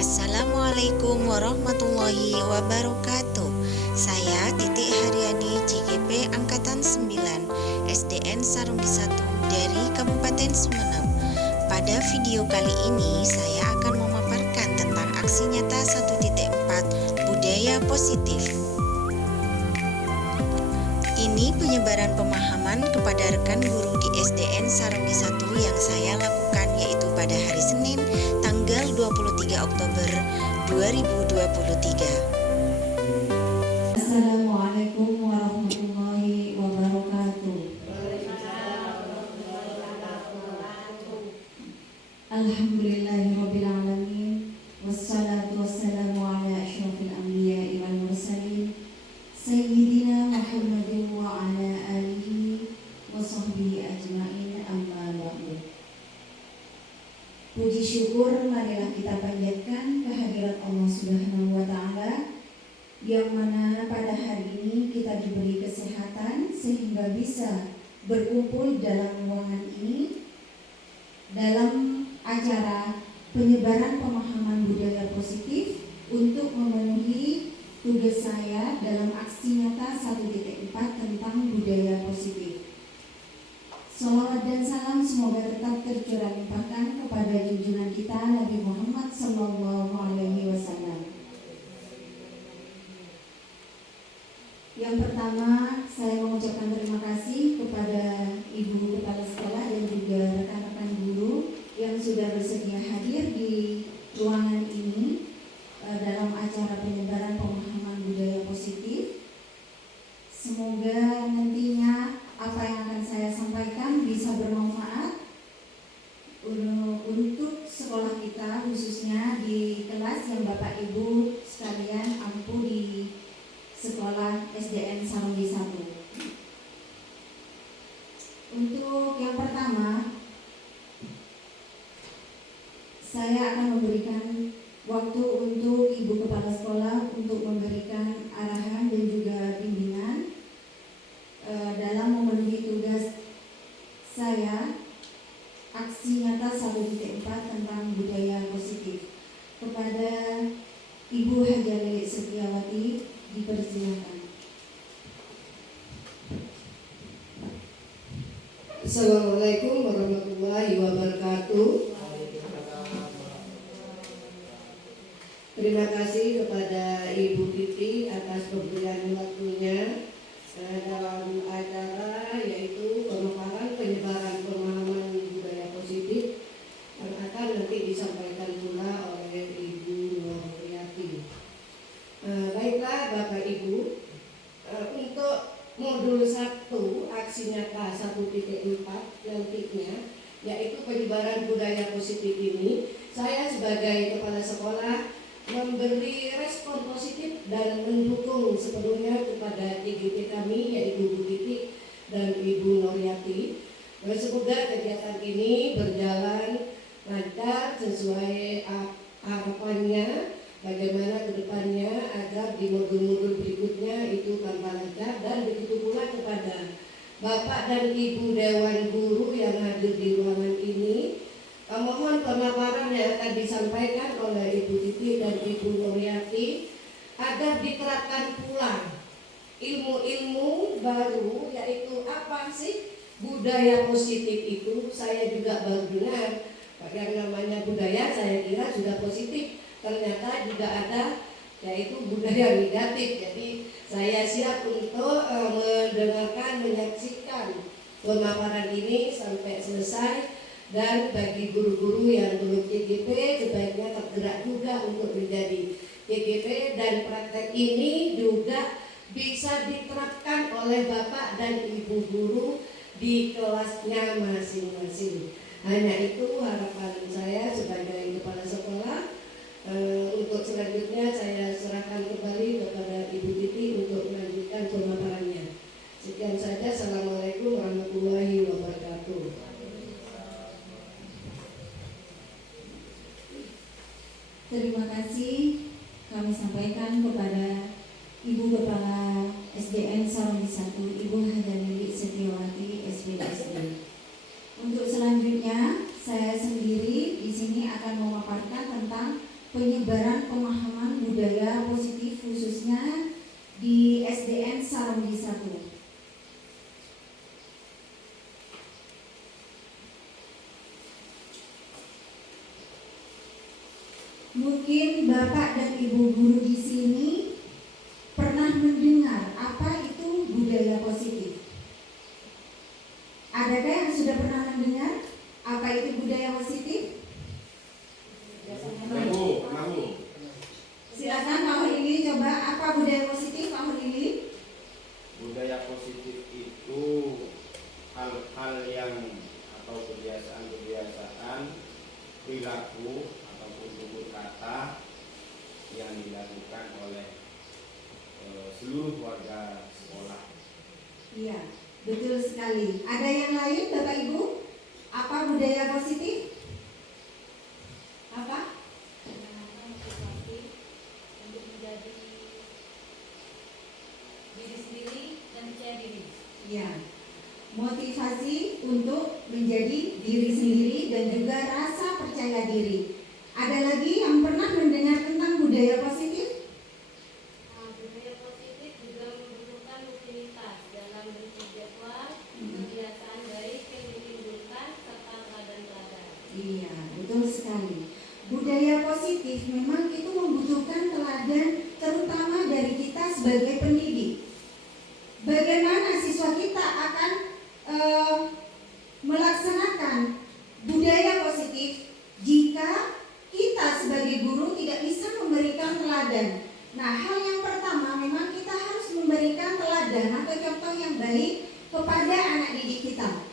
Assalamualaikum warahmatullahi wabarakatuh. Saya Titik Haryani, JGP Angkatan 9, SDN Sarunggi 1 dari Kabupaten Sumeneb. Pada video kali ini saya akan memaparkan tentang aksi nyata 1.4 budaya positif. Ini penyebaran pemahaman kepada rekan guru di SDN Sarunggi 1 yang saya lakukan, yaitu pada hari Senin tanggal 23 Oktober 2023. Assalamualaikum warahmatullahi wabarakatuh. Alhamdulillahirabbil alamin, wassalatu wassalamu ala asyrofil anbiya'i wal mursalin sayyidina Muhammadin wa ala alihi wa sahbihi ajmain, amma ba'du. Puji syukur marilah kita panjatkan kehadirat Allah Subhanahu wa taala, yang mana pada hari ini kita diberi kesehatan sehingga bisa berkumpul dalam ruangan ini dalam acara penyebaran pemahaman budaya positif untuk memenuhi tugas saya dalam aksi nyata 1.4 tentang budaya positif. Salawat dan salam semoga tetap tercurah limpahkan kepada junjungan kita Nabi Muhammad SAW. Yang pertama, saya mengucapkan terima kasih kepada Ibu Kepala Sekolah dan juga rekan-rekan guru yang sudah bersedia hadir di ruangan ini dalam acara penyebaran pemahaman budaya positif. Semoga nantinya apa yang akan saya sampaikan bisa bermanfaat untuk sekolah kita, khususnya di kelas yang Bapak Ibu sekalian ampuh di sekolah SDN Sarunggi 1. Untuk yang pertama, saya akan memberikan waktu untuk Ibu Kepala Sekolah untuk memberikan arahan dan juga bimbingan dalam memenuhi tugas saya aksi nyata 1.4 tentang budaya positif. Kepada Ibu Haja Lili Setiawati dipersilakan. Assalamualaikum warahmatullahi wabarakatuh. Terima kasih kepada Ibu Titi atas pemberian waktunya dalam acara yaitu pemaparan penyebaran pemahaman budaya positif yang akan nanti disampaikan pula oleh Ibu Nuriyati. Baiklah Bapak Ibu, untuk modul 1 aksi nyata 1.4 nantinya yaitu penyebaran budaya positif ini, saya sebagai kepala sekolah memberi respon positif dan mendukung sepenuhnya kepada TGP kami yaitu Bu Titi dan Ibu Nuriyati. Semoga kegiatan ini berjalan lancar sesuai harapannya, bagaimana kedepannya agar di modul-modul berikutnya itu tanpa lancar, dan begitu pula kepada Bapak dan Ibu Dewan Guru yang hadir di ruangan ini. Mohon pemaparan yang akan disampaikan oleh Ibu Titi dan Ibu Nuriyati agar diterapkan pula ilmu-ilmu baru, yaitu apa sih budaya positif itu. Saya juga baru dengar yang namanya budaya, saya kira sudah positif, ternyata juga ada yaitu budaya negatif. Jadi saya siap untuk mendengarkan, menyaksikan pemaparan ini sampai selesai. Dan bagi guru-guru yang belum TGP sebaiknya tergerak juga untuk menjadi TGP, dan praktek ini juga bisa diterapkan oleh Bapak dan Ibu guru di kelasnya masing-masing. Hanya itu harapan saya sebagai kepala sekolah. Untuk selanjutnya saya serahkan kembali kepada Ibu Titi untuk melanjutkan pemaparannya. Sekian saja. Assalamualaikum warahmatullahi wabarakatuh. Terima kasih kami sampaikan kepada Ibu Kepala SDN Saronggi 1, Ibu Hadani Setiawati, SPDSD. Untuk selanjutnya, saya sendiri di sini akan memaparkan tentang penyebaran pemahaman budaya positif khususnya di SDN Saronggi 1. Mungkin Bapak dan Ibu guru di sini pernah mendengar apa itu budaya positif. Adakah yang sudah pernah mendengar apa itu budaya positif? Silakan Pak Lili, coba apa budaya positif Pak Lili? Budaya positif itu hal-hal yang atau kebiasaan-kebiasaan, perilaku ataupun tutur kata yang dilakukan oleh seluruh warga sekolah. Iya, betul sekali. Ada yang lain Bapak Ibu? Apa budaya positif? Apa? Motivasi untuk menjadi diri sendiri dan percaya diri. Ya, motivasi untuk menjadi diri sendiri dan juga rasa percaya diri. Ada lagi yang pernah mendengar tentang budaya positif? Budaya positif juga membutuhkan rutinitas dalam berjadwal, kebiasaan baik yang ditimbulkan serta teladan-teladan. Iya, betul sekali. Budaya positif memang itu membutuhkan teladan, terutama dari kita sebagai pendidik. Bagaimana siswa kita akan melaksanakan budaya positif jika kita sebagai guru tidak bisa memberikan teladan. Nah, hal yang pertama memang kita harus memberikan teladan atau contoh yang baik kepada anak didik kita.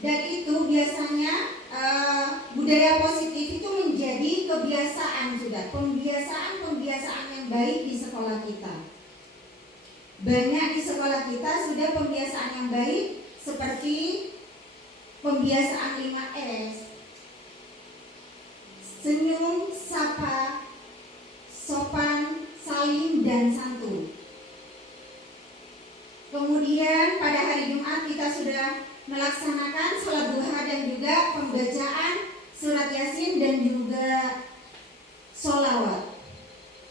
Dan itu biasanya budaya positif itu menjadi kebiasaan sudah, pembiasaan yang baik di sekolah kita. Banyak di sekolah kita sudah pembiasaan yang baik seperti pembiasaan 5S. Senyum, sapa, sopan, salim, dan santun. Kemudian pada hari Jumat kita sudah melaksanakan sholat duha dan juga pembacaan surat Yasin dan juga sholawat.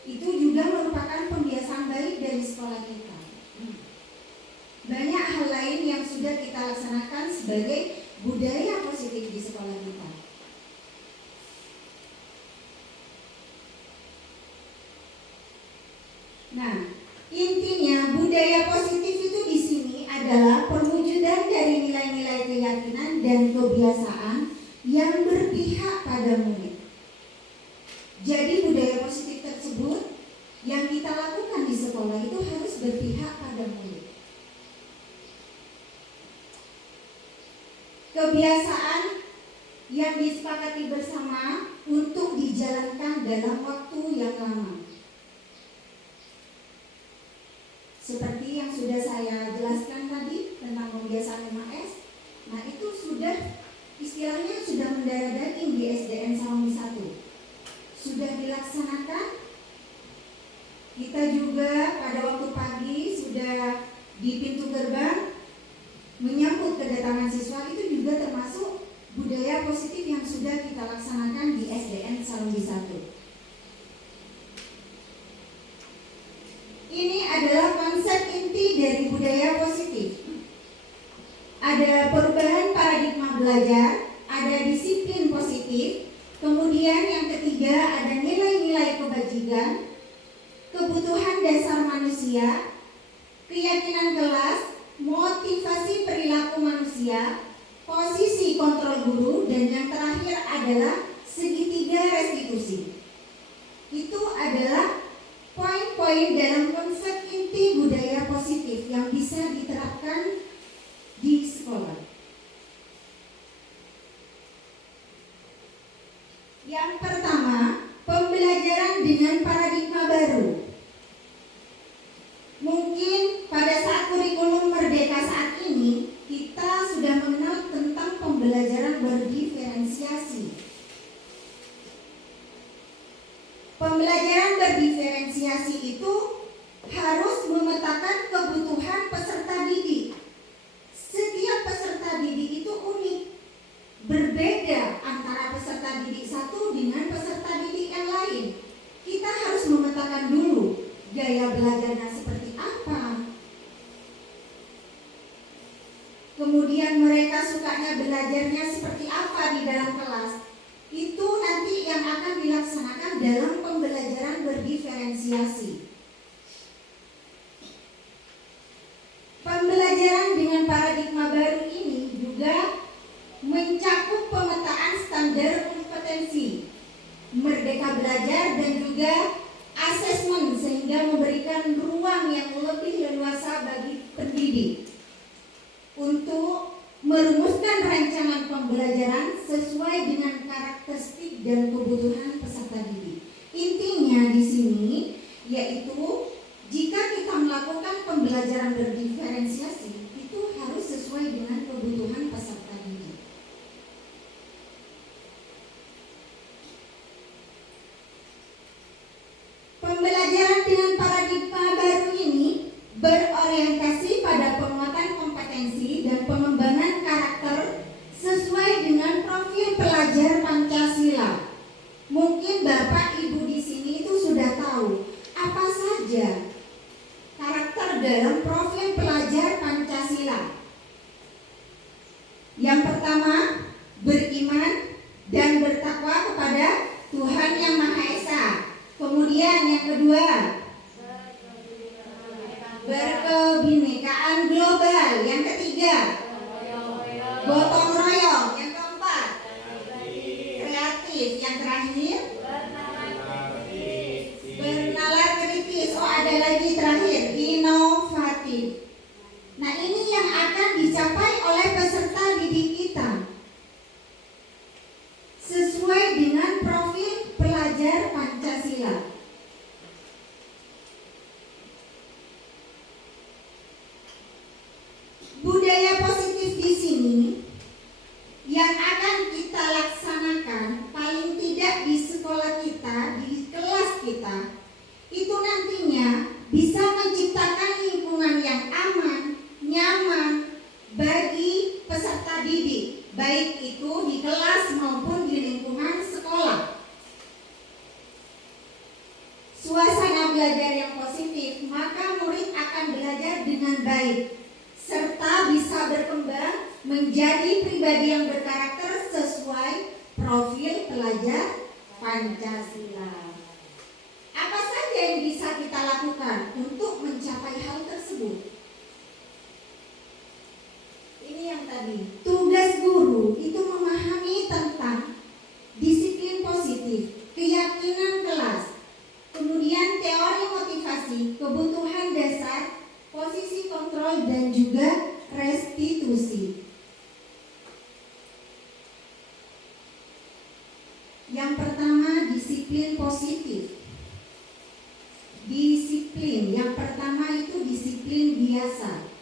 Itu juga merupakan pembiasaan baik dari sekolah kita. Banyak hal lain yang sudah kita laksanakan sebagai budaya positif di sekolah kita. Nah, intinya budaya positif itu di sini adalah perwujudan dari nilai-nilai keyakinan dan kebiasaan yang berpihak pada murid. Jadi budaya positif tersebut yang kita lakukan di sekolah itu harus berpihak pada murid. Kebiasaan yang disepakati bersama untuk dijalankan dalam waktu yang lama. Seperti yang sudah saya jelaskan tadi tentang pembiasaan 5S. Nah, itu sudah istilahnya sudah mendarah daging di SDN Saronggi 1. Sudah dilaksanakan. Kita juga pada waktu pagi sudah di pintu gerbang menyambut kedatangan siswa, itu juga termasuk budaya positif yang sudah kita laksanakan di SDN Saronggi 1. Ini adalah konsep inti dari budaya positif. Ada perubahan paradigma belajar, ada disiplin positif, kemudian yang ketiga ada nilai-nilai kebajikan, kebutuhan dasar manusia, keyakinan kelas, motivasi perilaku manusia, posisi kontrol guru, dan yang terakhir adalah segitiga restitusi. Itu adalah poin-poin dalam konsep inti budaya positif yang bisa diterapkan di sekolah. Yang pertama, pembelajaran dengan paradigma baru. Mungkin pada saat kurikulum Merdeka saat ini kita sudah mengenal tentang pembelajaran berdiferensiasi. Pembelajaran berdiferensiasi itu harus memetakan kebutuhan peserta didik. Setiap peserta didik itu unik, berbeda antara peserta didik satu dengan peserta didik yang lain. Kita harus memetakan dulu gaya belajarnya seperti apa. Kemudian mereka sukanya belajarnya seperti apa di dalam kelas. Itu nanti yang akan dilaksanakan dalam pembelajaran berdiferensiasi. Pembelajaran dengan paradigma baru ini juga mencakup pemetaan standar kompetensi, merdeka belajar, dan juga asesmen sehingga memberikan ruang yang lebih leluasa bagi pendidik untuk merumuskan rancangan pembelajaran sesuai dengan karakteristik dan kebutuhan peserta didik. Intinya di sini yaitu jika kita melakukan pembelajaran berdiferensiasi itu harus sesuai dengan kebutuhan peserta didik. Pembelajaran dengan paradigma baru ini berorientasi pada penguatan kompetensi dan pengembangan karakter sesuai dengan profil pelajar Pancasila. Mungkin Bapak Ibu di sini itu sudah tahu apa saja karakter dalam profil pelajar Pancasila. Yang pertama, beriman dan bertakwa kepada Tuhan Yang Maha Esa. Kemudian yang kedua, berkebinekaan global. Yang ketiga, gotong royong. Yang keempat, kreatif. Yang terakhir, bernalar kritis. Oh, ada lagi terakhir, inovatif. Nah, ini yang akan dicapai oleh peserta didik kita sesuai dengan profil pelajar Pancasila. Budaya positif di sini yang akan kita laksanakan paling tidak di sekolah kita, di kelas kita, itu nantinya bisa menciptakan lingkungan yang aman, nyaman bagi peserta didik, baik itu di kelas maupun di lingkungan sekolah. Suasana belajar yang positif, maka murid akan belajar dengan baik serta bisa berkembang menjadi pribadi yang berkarakter sesuai profil pelajar Pancasila. Apa saja yang bisa kita lakukan untuk mencapai hal tersebut? Ini yang tadi, tugas guru itu memahami tentang disiplin positif, keyakinan kelas, kemudian teori motivasi, kebutuhan dasar, posisi kontrol, dan juga restitusi. Yang pertama, disiplin positif. Disiplin yang pertama itu disiplin biasa.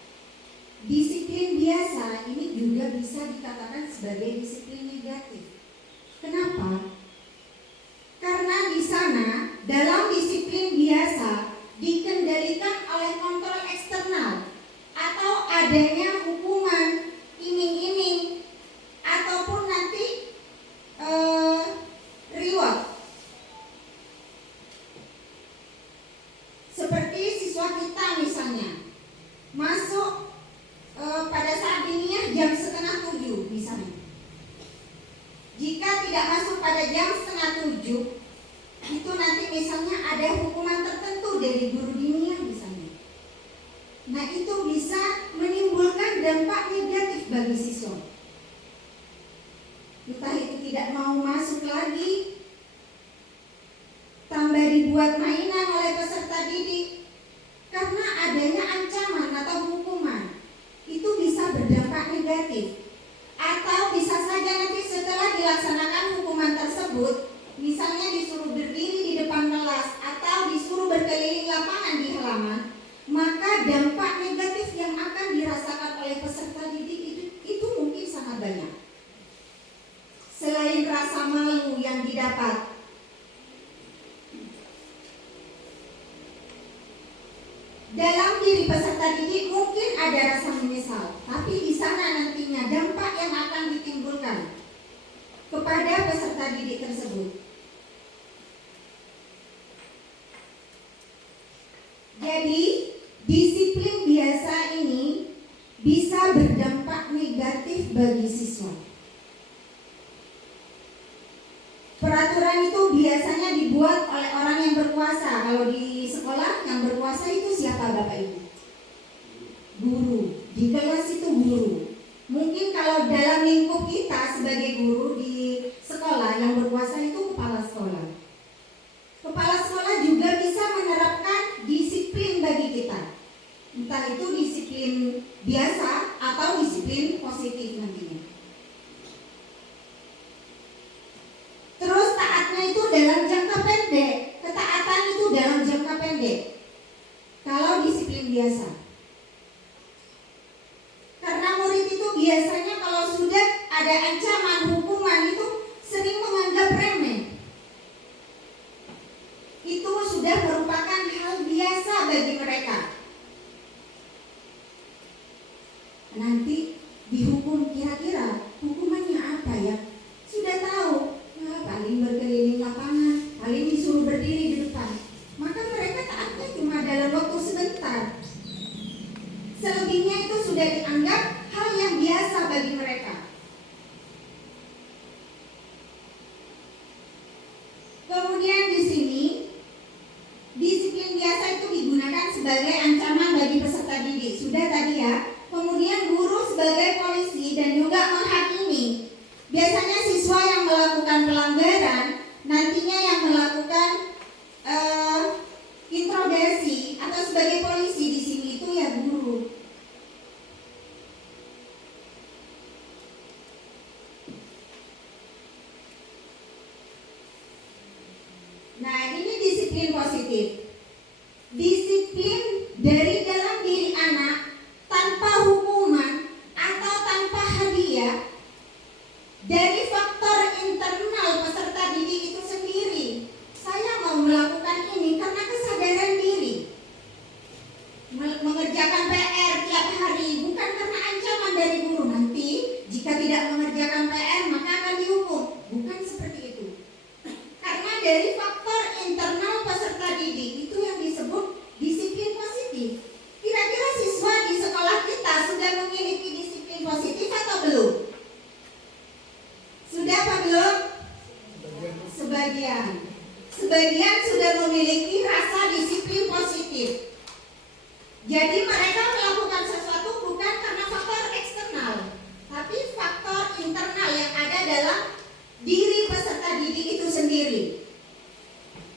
Disiplin biasa ini juga bisa dikatakan sebagai disiplin negatif. Kenapa? Karena di sana dalam disiplin biasa dikendalikan oleh kontrol eksternal atau adanya hukuman, iming-iming, ataupun nanti reward. Seperti siswa kita misalnya masuk pada saat diniyah jam 6:30 misalnya. Jika tidak masuk pada jam 6:30, itu nanti misalnya ada hukuman tertentu dari guru diniyah misalnya. Nah, itu bisa menimbulkan dampak negatif bagi siswa. Entah itu tidak mau masuk lagi, tambah dibuat mainan oleh peserta didik, karena adanya ancaman atau hukuman. Itu bisa berdampak negatif. Atau bisa saja nanti setelah dilaksanakan hukuman tersebut, misalnya disuruh berdiri di depan kelas atau disuruh berkeliling lapangan di halaman, maka dampak negatif yang akan dirasakan oleh peserta didik itu mungkin sangat banyak. Selain rasa malu yang didapat, dalam diri peserta didik mungkin ada rasa menyesal, tapi di sana nantinya dampak yang akan ditimbulkan kepada peserta didik tersebut. Jadi, disiplin biasa ini bisa berdampak negatif bagi siswa. Peraturan itu biasanya dibuat oleh orang yang berkuasa. Kalau di sekolah yang berkuasa itu siapa Bapak Ibu? Guru. Di kelas itu guru. Mungkin kalau dalam lingkup kita sebagai guru di sekolah yang berkuasa itu kepala sekolah. Kepala sekolah juga bisa menerapkan disiplin bagi kita. Entah itu disiplin biasa atau disiplin positif nantinya. Terus taatnya itu dalam jangka pendek. Ketaatan itu dalam jangka pendek. Kalau disiplin biasa. Karena murid itu biasanya kalau sudah ada ancaman hukuman itu sering menganggap remeh. Itu sudah merupakan hal biasa bagi mereka. Nanti dihukum, kira-kira hukumannya apa ya? Sudah tahu, paling berkeliling lapangan, paling disuruh berdiri di depan. Maka mereka taatnya cuma dalam waktu sebentar. Selebihnya itu sudah dianggap hal yang biasa bagi mereka. Kemudian di sini disiplin biasa itu digunakan sebagai ancaman bagi peserta didik. Sudah tadi ya. Kemudian guru sebagai polisi dan juga menghakimi. Biasanya siswa yang melakukan pelanggaran nantinya yang melakukan introgasi atau sebagai polisi di sini itu ya guru. Nah, ini disiplin positif. Disiplin dari dalam diri anak tanpa hukuman atau tanpa hadiah dari faktor internal peserta didik itu sendiri. Saya mau melakukan ini karena kesadaran diri. Mengerjakan PR tiap hari bukan karena ancaman dari guru. Nanti jika tidak mengerjakan PR maka akan dihukum. Bukan seperti itu. Karena dari faktor internal peserta didik itu yang disebut disiplin positif. Kira-kira siswa di sekolah kita sudah memiliki disiplin positif atau belum? Sudah apa belum? Sebagian. Sebagian sudah memiliki rasa disiplin positif. Jadi mereka melakukan sesuatu bukan karena faktor eksternal, tapi faktor internal yang ada dalam diri peserta didik itu sendiri.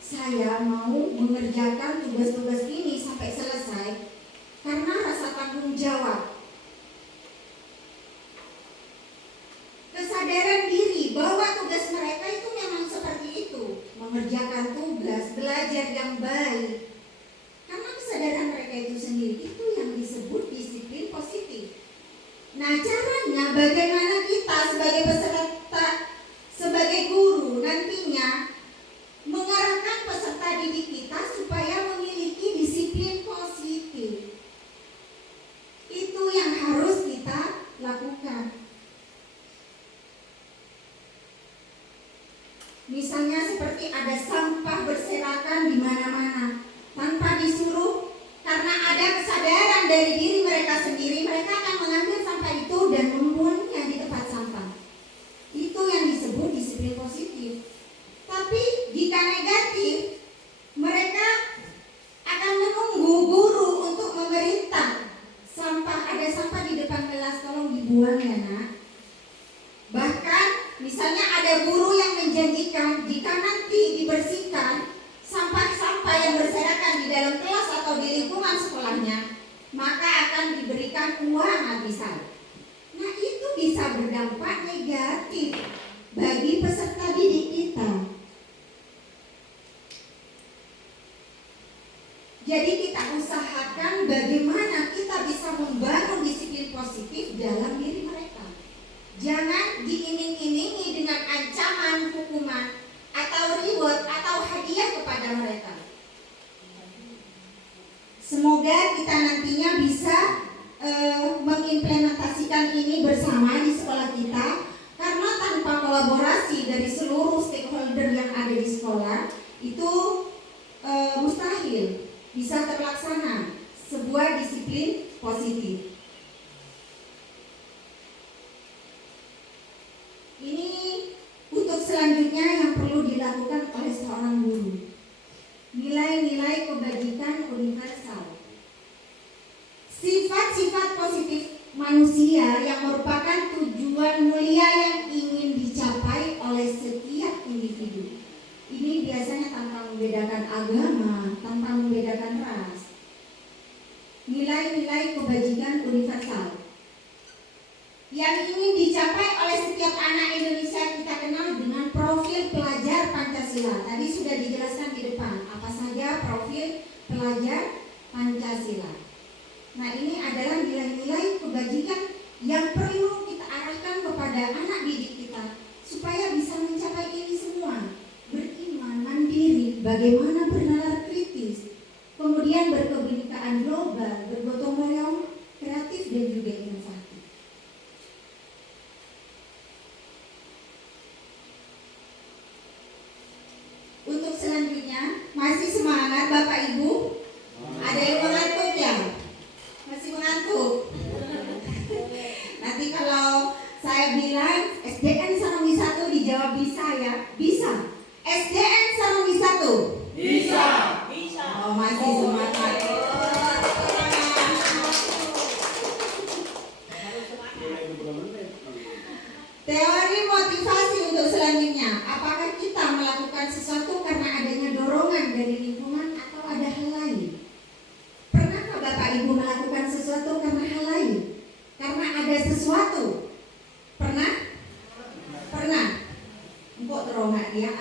Saya mau mengerjakan tugas-tugas ini sampai selesai karena rasa tanggung jawab. Kesadaran diri bahwa tugas mereka itu memang seperti itu, mengerjakan tugas, belajar yang baik. Karena kesadaran mereka itu sendiri, itu yang disebut disiplin positif. Nah, caranya bagaimana kita sebagai peserta, sebagai guru nantinya mengarahkan peserta didik kita supaya memiliki disiplin positif. Itu yang harus kita lakukan. Misalnya seperti ada sampah berserakan di mana-mana tanpa disuruh, karena ada kesadaran dari diri mereka sendiri, mereka akan mengambil sampah itu dan membuangnya di tempat sampah. Itu yang disebut disiplin positif. Tapi jika negatif, mereka akan menunggu guru untuk memerintah sampah, ada sampah di depan kelas, tolong dibuang ya nak. Bahkan misalnya ada guru yang menjanjikan jika nanti dibersihkan sampah-sampah yang berserakan di dalam kelas atau di lingkungan sekolahnya, maka akan diberikan uang habisan. Nah, itu bisa berdampak negatif bagi peserta didik kita. Jadi kita usahakan bagaimana kita bisa membangun disiplin positif dalam diri mereka. Jangan diiming-imingi dengan ancaman hukuman atau reward atau hadiah kepada mereka. Semoga kita nantinya bisa mengimplementasikan ini bersama di sekolah kita, karena tanpa kolaborasi dari seluruh stakeholder yang ada di sekolah itu mustahil bisa terlaksana sebuah disiplin positif. Ini untuk selanjutnya yang perlu dilakukan oleh seorang guru. Nilai-nilai kebajikan universal. Sifat-sifat positif manusia yang merupakan tujuan mulia yang ingin dicapai oleh setiap individu. Ini biasanya tanpa membedakan agama, tanpa membedakan ras. Nilai-nilai kebajikan universal yang ingin dicapai oleh setiap anak Indonesia kita kenal dengan profil pelajar Pancasila. Tadi sudah dijelaskan di depan apa saja profil pelajar Pancasila. Nah, ini adalah nilai-nilai kebajikan yang perlu kita arahkan kepada anak didik kita supaya bisa mencapai ini semua. Beriman, mandiri, bagaimana bernalar kritis, kemudian berkebinekaan global, bergotong royong, kreatif dan juga inovatif. Untuk selanjutnya, masih semangat Bapak Ibu? Ada yang mengantuk ya? Masih mengantuk? Nanti kalau saya bilang SDN Sarungi 1 dijawab bisa ya? Bisa. SDN Sarungi 1? Bisa. Oh, masih semangat. Teori motivasi untuk selanjutnya. Apakah kita melakukan sesuatu karena adanya dorongan dari lingkungan atau ada hal lain? Pernahkah Bapak Ibu melakukan sesuatu karena hal lain? Karena ada sesuatu? Pernah? Pernah? Empok teronggak dia?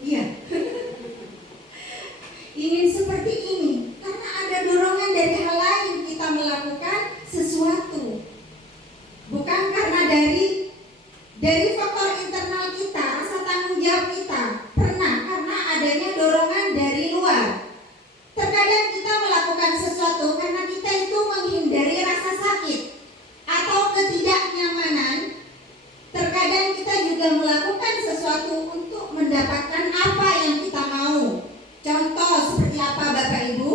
Iya. Ingin seperti ini karena ada dorongan dari hal lain kita melakukan sesuatu. Bukan karena dari faktor internal kita, rasa tanggung jawab kita. Pernah karena adanya dorongan dari luar. Terkadang kita melakukan sesuatu karena kita itu menghindari rasa sakit atau ketidaknyamanan. Terkadang kita juga melakukan sesuatu untuk mendapatkan apa yang kita mau. Contoh seperti apa Bapak Ibu?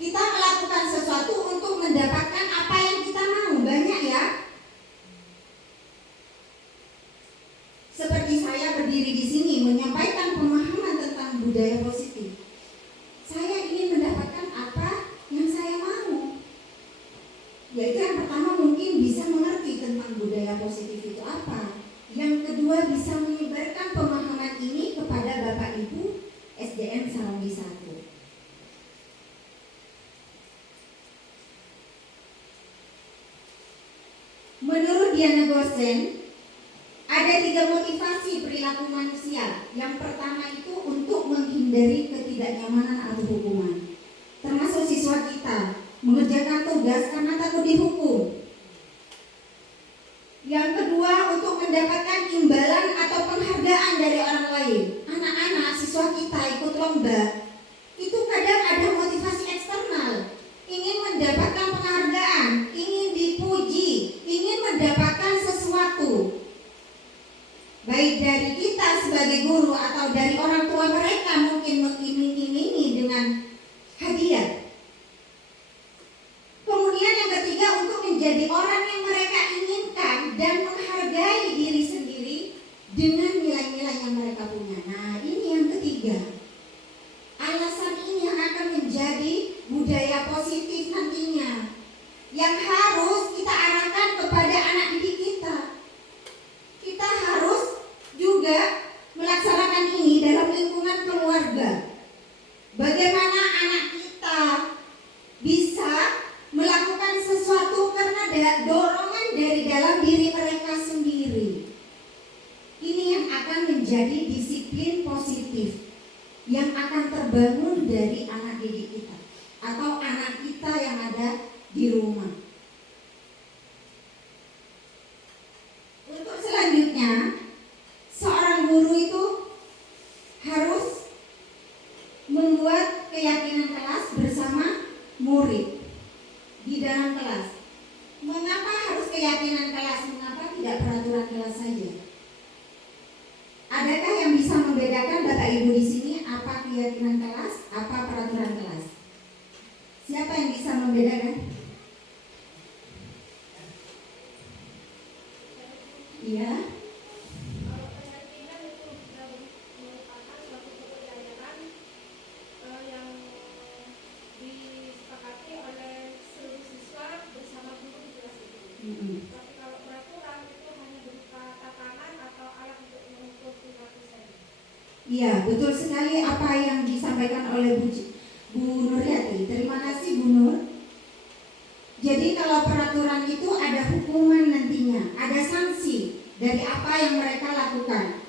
Kita melakukan sesuatu untuk mendapatkan apa yang kita mau. Banyak ya. Seperti saya berdiri di sini menyampaikan pemahaman tentang budaya positif. Saya ingin mendapatkan apa yang saya mau. Yaitu yang pertama mungkin bisa mengerti tentang budaya positif itu apa. Yang kedua bisa menyebarkan pemahaman ini kepada Bapak Ibu SDN Sarungi 1. Menurut Diana Gosen, ada 3 motivasi perilaku manusia. Yang pertama itu untuk menghindari ketidaknyamanan atau hukuman. Termasuk siswa kita mengerjakan tugas karena takut dihukum. Yang kedua untuk mendapatkan imbalan atau penghargaan dari orang lain. Anak-anak siswa kita ikut lomba, itu kadang ada motivasi eksternal. Ingin mendapatkan penghargaan, ingin dipuji, ingin mendapatkan sesuatu. Baik dari kita sebagai guru atau dari orang tua mereka mungkin mengiming-imingi dengan hadiah. Kemudian yang ketiga untuk menjadi orang yang mereka inginkan dan menghargai diri sendiri dengan nilai-nilai yang mereka punya. Nah, ini yang ketiga. Alasan ini yang akan menjadi budaya positif nantinya, yang harus kita arahkan kepada anak didik kita. Kita harus juga melaksanakan ini dalam lingkungan keluarga. Bagaimana anak kita bisa melakukan sesuatu karena ada dorongan dari dalam diri mereka sendiri. Ini yang akan menjadi disiplin positif yang akan terbangun dari anak didik kita atau anak kita yang ada di rumah. Untuk selanjutnya, seorang guru itu harus membuat keyakinan kelas membedakan Bapak Ibu di sini apa keyakinan kelas, apa peraturan kelas? Siapa yang bisa membedakan? Iya. Kalau keyakinan itu merupakan suatu kepercayaan yang disepakati oleh seluruh siswa bersama guru di kelas itu. Tapi kalau peraturan itu hanya berupa tatanan atau alat untuk mengukur perilaku saja. Iya, betul sekali apa yang disampaikan oleh Bu Nuryati. Terima kasih Bu Nur. Jadi kalau peraturan itu ada hukuman nantinya, ada sanksi dari apa yang mereka lakukan.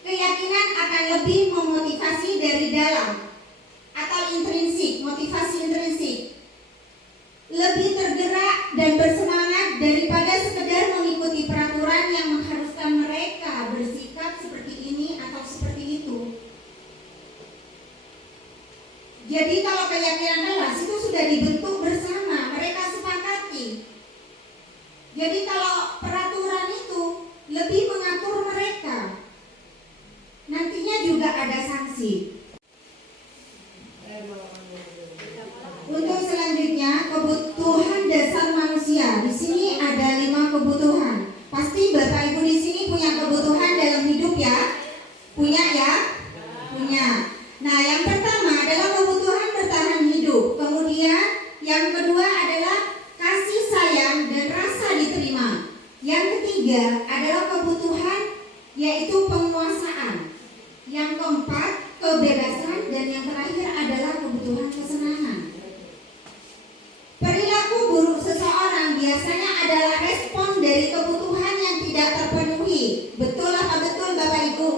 Keyakinan akan lebih memotivasi dari dalam atau intrinsik, motivasi intrinsik. Lebih tergerak dan bersemangat daripada sekedar mengikuti peraturan yang mengharuskan mereka bersikap seperti ini atau seperti itu. Jadi kalau keyakinan kelas itu sudah dibentuk bersama, mereka sepakati. Jadi kalau peraturan itu lebih mengatur mereka, nantinya juga ada sanksi. Untuk selanjutnya, kebutuhan dasar manusia. Di sini ada 5 kebutuhan. Pasti Bapak Ibu di sini punya kebutuhan dalam hidup ya? Punya ya? Punya. Nah, yang pertama adalah kebutuhan bertahan hidup. Kemudian yang kedua adalah kasih sayang dan rasa diterima. Yang ketiga adalah kebutuhan yaitu penguasaan. Yang keempat kebebasan dan yang terakhir adalah kebutuhan kesenangan. Perilaku buruk seseorang biasanya adalah respon dari kebutuhan yang tidak terpenuhi. Betul apa betul Bapak Ibu?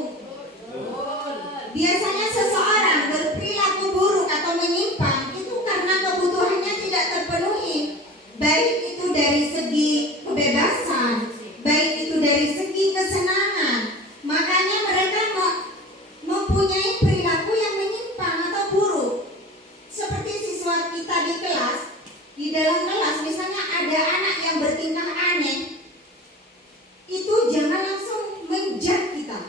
Biasanya seseorang berperilaku buruk atau menyimpang itu karena kebutuhannya tidak terpenuhi. Baik itu dari segi kebebasan, baik itu dari segi kesenangan. Makanya mereka mempunyai perilaku yang menyimpang atau buruk. Seperti siswa kita di kelas, di dalam kelas misalnya ada anak yang bertingkah aneh, itu jangan langsung menjudge kita.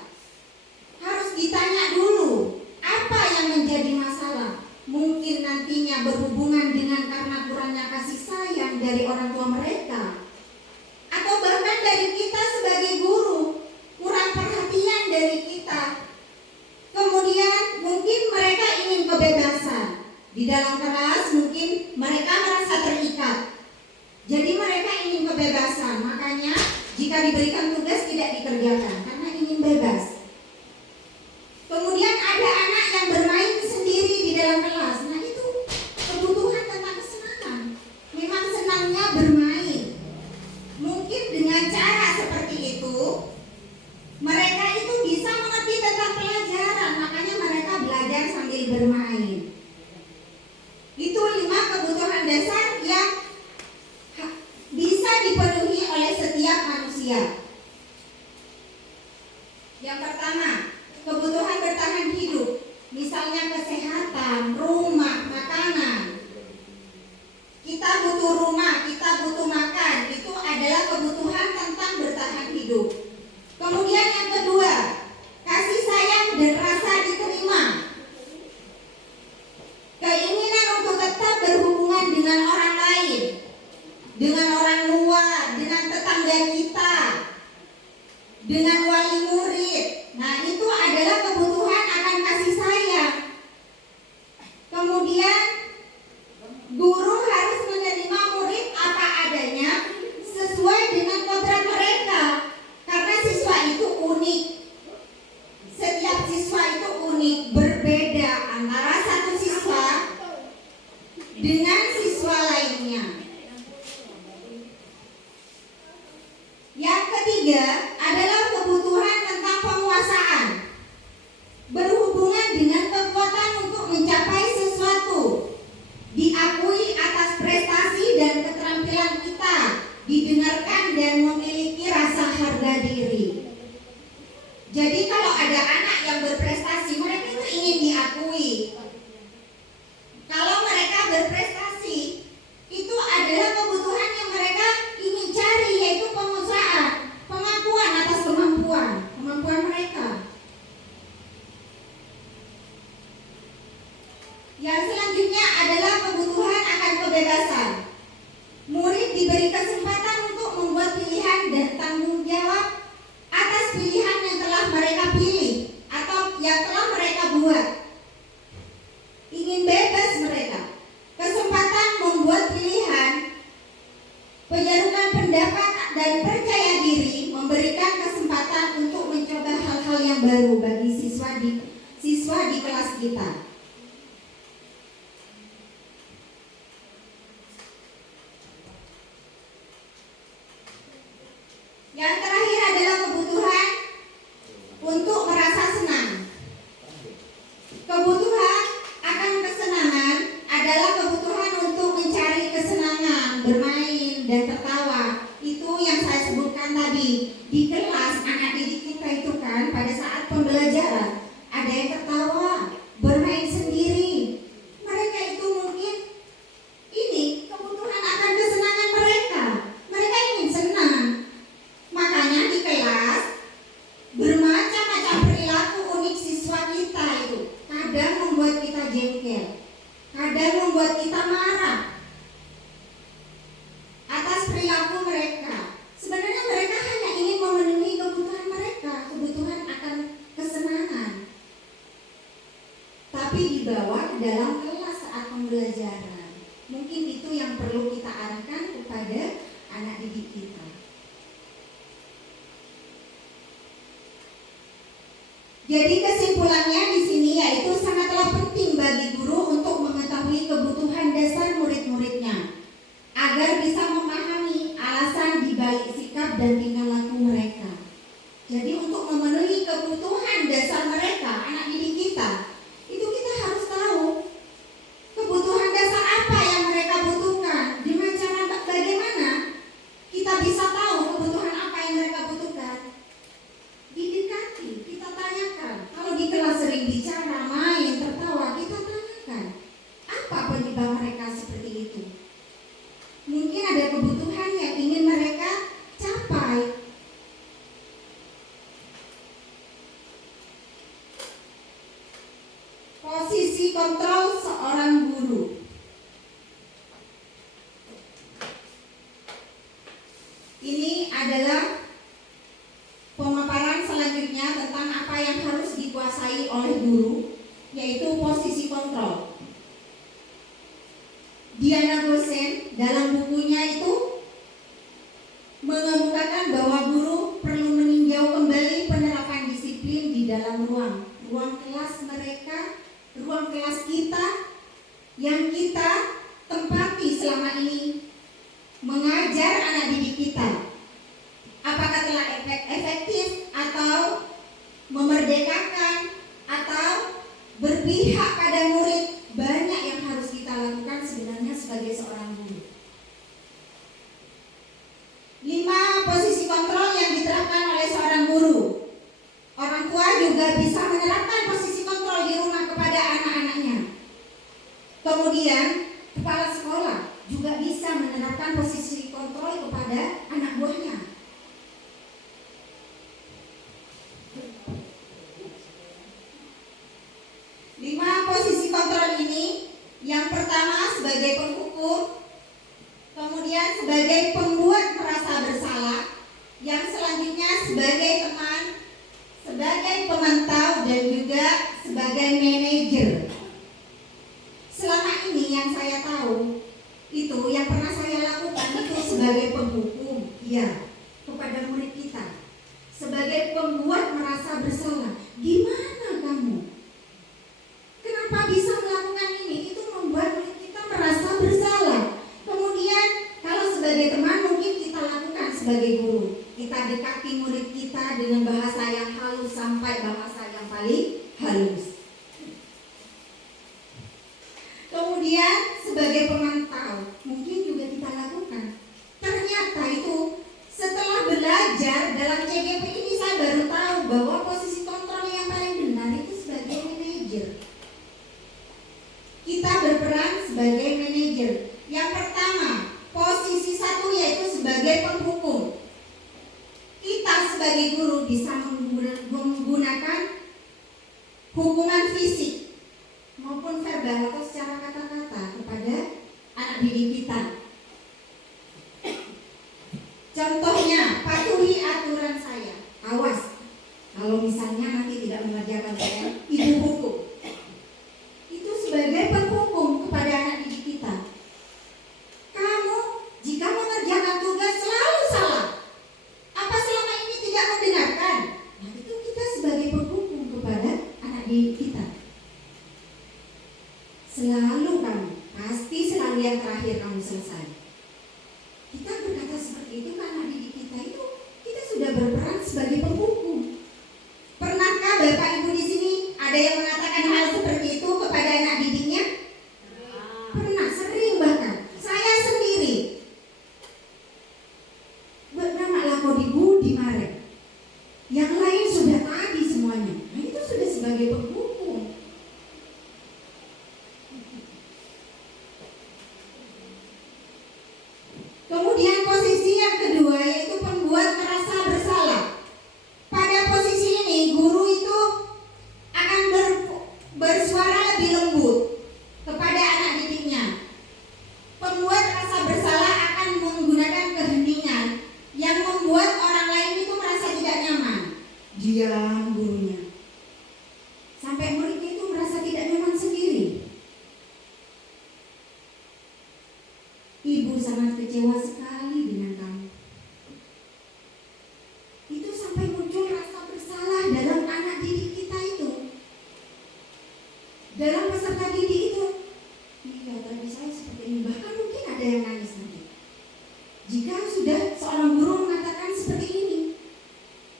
Harus ditanya dulu apa yang menjadi masalah. Mungkin nantinya berhubungan dengan karena kurangnya kasih sayang dari orang tua mereka, atau bahkan dari kita sebagai guru, kurang perhatian dari kita. Kemudian mungkin mereka ingin kebebasan. Di dalam kelas mungkin mereka merasa terikat. Jadi mereka ingin kebebasan. Makanya jika diberikan tugas tidak dikerjakan karena ingin bebas. Kemudian ada anak yang bermain sendiri di dalam kelas. Nah itu kebutuhan tentang kesenangan. Memang senangnya bermain. Mungkin dengan cara seperti itu mereka itu bisa mengerti tentang pelajaran. Makanya mereka belajar sambil bermain. Itu 5 kebutuhan dasar yang bisa dipenuhi oleh setiap manusia. Yang pertama, kebutuhan bertahan hidup. Misalnya kesehatan, rumah, makanan. Kita butuh rumah, kita butuh makan. Itu adalah kebutuhan tentang bertahan hidup. Kemudian yang kedua, kasih sayang dan rasa diterima. Keinginan untuk tetap berhubungan dengan orang lain, dengan orang luar, dengan tetangga kita, dengan wali murid. Nah, itu adalah kebutuhan akan kasih sayang. Kemudian guru harus menerima murid apa adanya sesuai dengan kodrat mereka. Karena siswa itu unik. Setiap siswa itu unik, berbeda antara satu siswa dengan siswa lainnya. Yang ketiga adalah kebutuhan tentang penguasaan. Berhubungan dengan kekuatan untuk mencapai sesuatu. Diakui atas prestasi dan keterampilan kita. Didengarkan dan memiliki rasa harga diri. Jadi kalau ada anak yang berprestasi, mereka itu ingin diakui. Kalau mereka berprestasi, itu adalah kebutuhan yang mereka ingin cari, yaitu penguasaan, pengakuan atas kemampuan mereka. mereka pilih atau yang telah mereka buat. Ingin bebas mereka. Kesempatan membuat pilihan, penyaluran pendapat dan percaya diri memberikan kesempatan untuk mencoba hal-hal yang baru bagi siswa di kelas kita. Yang terakhir adalah kebutuhan untuk merasa senang. Kebutuhan akan kesenangan adalah kebutuhan untuk mencari kesenangan, bermain dan tertawa. Itu yang saya sebutkan tadi. Di kelas anak didik kita itu kan pada saat pembelajaran ada yang tertawa, bermain sendiri. Mereka itu mungkin ini kebutuhan akan kesenangan mereka. Mereka ingin senang. Makanya di kelas bermacam-macam perilaku unik siswa kita itu. Kadang membuat kita jengkel, kadang membuat kita marah atas perilaku mereka. Sebenarnya mereka hanya ingin memenuhi kebutuhan mereka, kebutuhan akan kesenangan. Tapi dibawa ke dalam kelas saat pembelajaran. Mungkin itu yang perlu kita arahkan kepada anak didik kita. Jadi kesimpulannya di sini yaitu sangatlah penting bagi guru untuk mengetahui kebutuhan dasar murid-muridnya agar bisa memahami alasan dibalik sikap dan tingkah laku mereka. Jadi untuk memenuhi kebutuhan dasar mereka, anak didik kita, itu kita harus tahu kebutuhan dasar apa yang mereka butuhkan. Dengan cara bagaimana kita bisa tahu kebutuhan apa yang mereka butuhkan? Didekati, kita tanyakan. Kalau di kelas sering bicara, main, tertawa, kita tanyakan apa penyebab mereka seperti itu. Mungkin ada kebutuhan yang ingin mereka capai. Posisi kontrol seorang guru. Ini adalah pemaparan selanjutnya tentang apa yang harus dikuasai oleh guru, yaitu posisi kontrol. Diana Gosen dalam bukunya itu mengemukakan bahwa guru perlu meninjau kembali penerapan disiplin di dalam ruang kelas mereka, ruang kelas kita yang kita tempati selama ini mengajar anak didik kita. Apakah telah efektif atau memerdekakan atau berpihak pada murid? Banyak yang harus kita lakukan sebenarnya sebagai seorang guru. 5 posisi kontrol yang diterapkan oleh seorang guru. Orang tua juga bisa menerapkan posisi kontrol di rumah kepada anak-anaknya. Kemudian kepala sekolah juga bisa menerapkan posisi kontrol kepada anak buahnya. Posisi kontrol ini, yang pertama sebagai penghukum, kemudian sebagai pembuat merasa bersalah, yang selanjutnya sebagai teman, sebagai pemantau dan juga sebagai manajer. Selama ini yang saya tahu itu yang pernah saya lakukan itu sebagai penghukum, ya, kepada murid kita, sebagai pembuat merasa bersalah. Gimana kamu? Kenapa bisa melakukan ini? Itu membuat murid kita merasa bersalah. Kemudian kalau sebagai teman mungkin kita lakukan sebagai guru. Kita dekati murid kita dengan bahasa yang halus sampai bahasa yang paling halus. Kemudian sebagai pemantau mungkin juga kita lakukan. Ternyata itu setelah belajar dalam CGP ini saya baru tahu bahwa posisi kontrol yang paling benar itu sebagai manajer. Kita berperan sebagai manajer. Yang pertama, posisi 1 yaitu sebagai penghukum. Kita sebagai guru bisa menggunakan hukuman fisik maupun verbal atau secara kata-kata kepada anak didik kita. Contohnya, patuhi aturan saya. Awas, kalau misalnya nanti tidak mengerjakan PR, ibu hukum. Itu sebagai penghukum kepada anak didik kita. Kamu jika mengerjakan tugas selalu salah. Apa selama ini tidak mendengarkan? Nah, itu kita sebagai penghukum kepada anak didik kita. Selalu kamu, pasti selalu yang terakhir kamu selesai. Kita berkata seperti itu karena anak didik kita itu kita sudah berperan sebagai penghukum. Pernahkah Bapak Ibu di sini ada yang mengatakan hal seperti itu kepada anak didiknya? Pernah, sering bahkan. Saya sendiri bernama Lakodi Budi Mare. Yang lain sudah tadi semuanya. Nah, itu sudah sebagai penghukum. Kemudian posisi yang kedua yaitu pembuat merasa bersalah. Pada posisi ini guru itu akan bersuara lebih lembut kepada anak didiknya. Pembuat rasa bersalah akan menggunakan keheningan yang membuat orang lain itu merasa tidak nyaman. Diam gurunya. Sampai muridnya itu merasa tidak nyaman sendiri. Ibu sangat kecewa sekali dengan kamu. Itu sampai muncul rasa bersalah dalam anak didik kita itu. Dalam peserta didik itu. Iya, tadi saya seperti ini. Bahkan mungkin ada yang nangis nanti. Jika sudah seorang guru mengatakan seperti ini,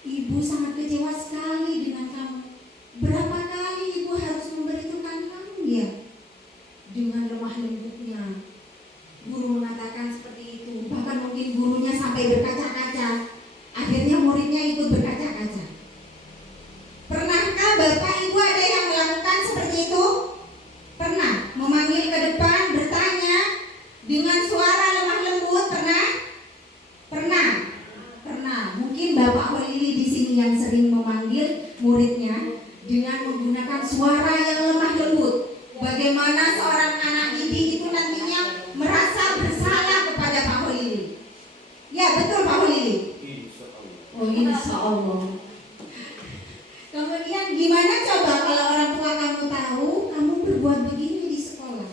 ibu sangat kecewa sekali dengan kamu. Berapa kali ibu harus memberitahukan kamu ya? Dengan lemah lembutnya. Guru mengatakan seperti itu. Bahkan mungkin gurunya sampai berkaca-kaca. Akhirnya muridnya ikut berkaca-kaca. Pernahkah Bapak Ibu ada yang melakukan seperti itu? Pernah? Memanggil ke depan, bertanya dengan suara lemah lembut, pernah? Pernah? Pernah. Mungkin Bapak Holili di sini yang sering memanggil muridnya dengan menggunakan suara yang lemah lembut. Bagaimana seorang anak didik itu nantinya merasa bersalah kepada Pak Holili. Ya, betul Pak Holili. Oh, insya Allah. Kemudian gimana coba kalau orang tua kamu tahu kamu berbuat begini di sekolah?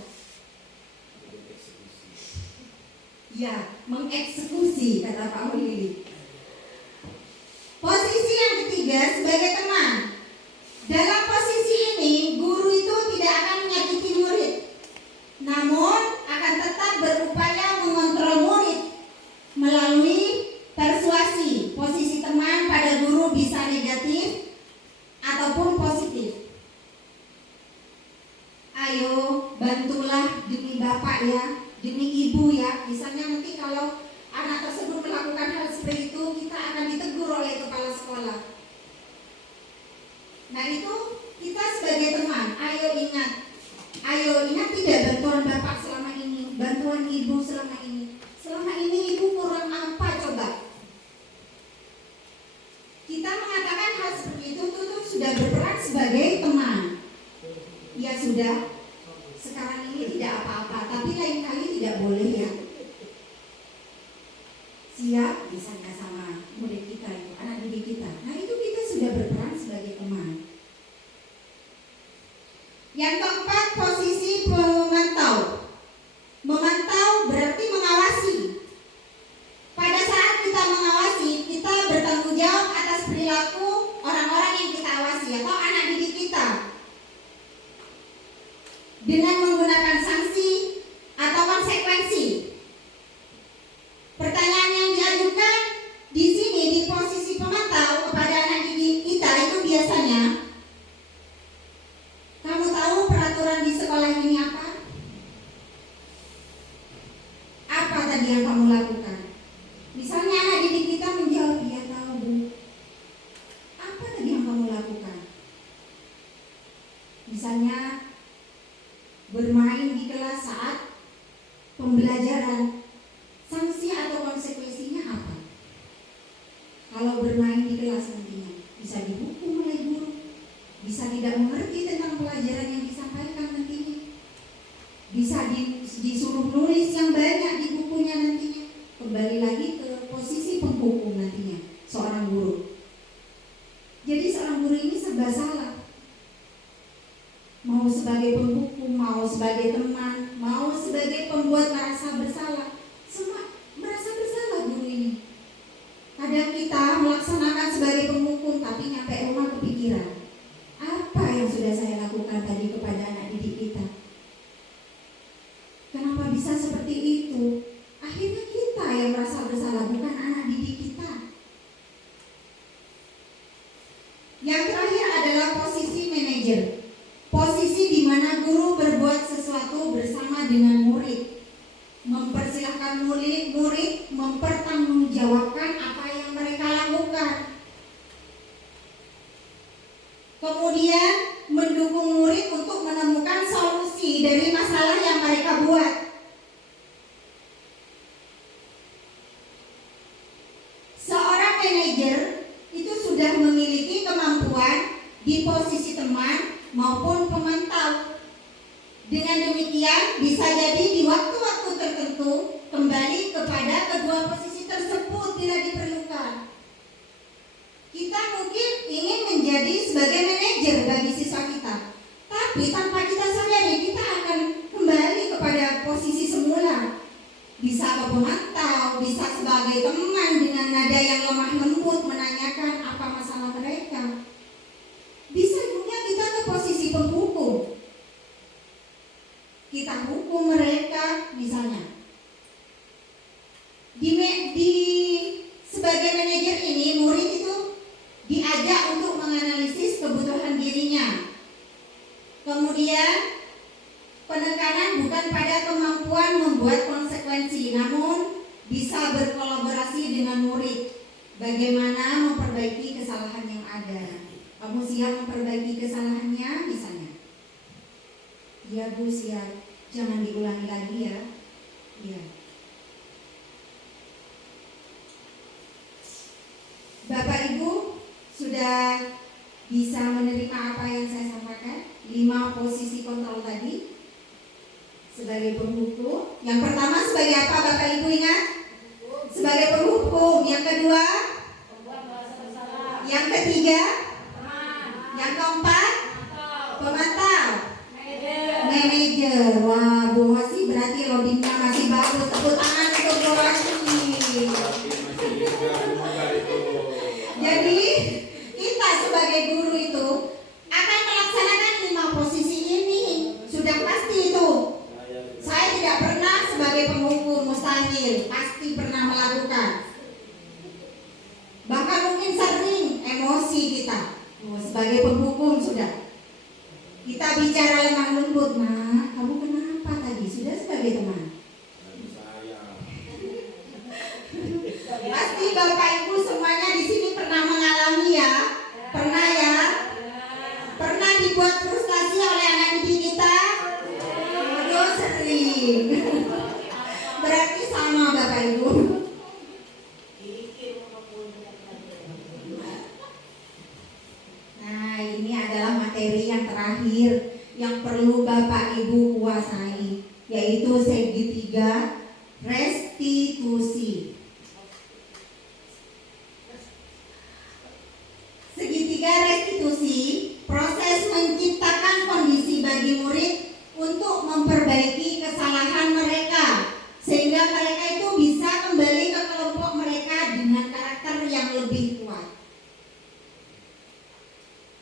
Ya, mengeksekusi kata Pak Holili. Posisi yang ketiga sebagai teman. Dalam posisi ini guru itu tidak akan menyakiti murid, namun akan tetap berupaya mengontrol murid melalui persuasi. Posisi teman pada guru bisa negatif ataupun positif. Ayo bantulah demi bapak ya, demi ibu ya. Misalnya nanti kalau anak tersebut melakukan hal seperti itu, kita akan ditegur oleh kepala sekolah. Nah, itu kita sebagai teman, ayo ingat tidak bantuan bapak selama ini, bantuan ibu selama ini. Selama ini ibu kurang apa coba? Kita mengatakan hal seperti itu sudah berperan sebagai teman. Ya sudah, sekarang ini tidak apa-apa, tapi lain kali tidak boleh ya. Siap, misalnya sama murid kita itu, anak didik kita. Nah, itu kita sudah berperan sebagai teman. Yang keempat, posisi pemantau. Memantau berarti mengawasi. Pada saat kita mengawasi, kita bertanggung jawab atas perilaku orang-orang yang kita awasi atau anak didik kita. Dengan menggunakan sanksi atau konsekuensi. Pertanyaan yang diajukan di sini di posisi pemantau kepada anak didik kita itu biasanya, kamu tahu peraturan di sekolah ini apa? Apa tadi yang kamu lakukan? Misalnya anak didik kita menjawab, iya tahu Bu. Apa tadi yang kamu lakukan? Misalnya bermain di kelas saat pembelajaran. Sanksi atau konsekuensinya apa? Kalau bermain di kelas nantinya bisa dihukum oleh guru, bisa tidak mengerti tentang pelajaran yang disampaikan nantinya, bisa disuruh nulis yang banyak di bukunya nantinya. Kembali lagi ke posisi penghukum nantinya seorang guru. Jadi seorang guru guru ini serba salah. Mau sebagai penghukum, mau sebagai teman, mau sebagai pembuat merasa bersalah, semua merasa bersalah guru ini. Kadang kita melaksanakan sebagai penghukum, tapi nyampe rumah kepikiran, apa yang sudah saya lakukan tadi kepada anak didik kita? Kenapa bisa seperti itu? Akhirnya kita yang merasa bersalah, bukan anak didik kita. Yang terakhir adalah posisi manajer. Posisi di mana guru berbuat sesuatu bersama dengan murid, mempersilahkan murid mempertanggungjawabkan apa yang mereka lakukan. Kemudian mendukung murid untuk menemukan solusi dari masalah yang mereka buat. Seorang manajer itu sudah memiliki kemampuan di posisi teman maupun pemantau. Dengan demikian bisa jadi di waktu-waktu tertentu kembali kepada kedua posisi tersebut bila diperlukan. Kita mungkin ingin menjadi sebagai manajer bagi siswa kita, tapi tanpa kita sadari kita akan kembali kepada posisi semula. Bisa ke pemantau, bisa sebagai teman dengan nada yang lemah lembut menanyakan apa masalah mereka. Bisa juga kita ke posisi penghukum. Kita hukum mereka misalnya. Sebagai manajer ini, murid itu diajak untuk menganalisis kebutuhan dirinya. Kemudian penekanan bukan pada kemampuan membuat konsekuensi, namun bisa berkolaborasi dengan murid. Bagaimana memperbaiki kesalahan yang ada. Kamu siap memperbaiki kesalahannya misalnya? Ya Bu, siap. Jangan diulangi lagi ya. Iya. Bapak Ibu sudah bisa menerima apa yang saya sampaikan? 5 posisi kontrol tadi sebagai penghukum. Yang pertama sebagai apa Bapak Ibu ingat? Sebagai penghukum. Yang kedua? Yang ketiga? Yang keempat? Pemantau. Manajer. Wah, Bu Hosi berarti loadingnya masih bagus. Tepuk tangan untuk Bu Hosi. Jadi kita sebagai guru itu akan melaksanakan 5 posisi ini. Sudah pasti itu. Saya tidak pernah sebagai penghukum, mustahil. Pasti pernah melakukan. Bahkan mungkin sering emosi kita. Sebagai penghukum sudah. Kita bicara lemah lembut, Mak, kamu kenapa tadi? Sudah sebagai teman. Pasti Bapak Ibu semuanya di sini pernah mengalami ya, pernah ya, pernah dibuat frustasi oleh anak didik kita. Aduh sering. Berarti sama Bapak Ibu. Nah, ini adalah materi yang terakhir yang perlu Bapak Ibu kuasai, yaitu segitiga restitusi. Segitiga restitusi, proses menciptakan kondisi bagi murid untuk memperbaiki kesalahan mereka, sehingga mereka itu bisa kembali ke kelompok mereka dengan karakter yang lebih kuat.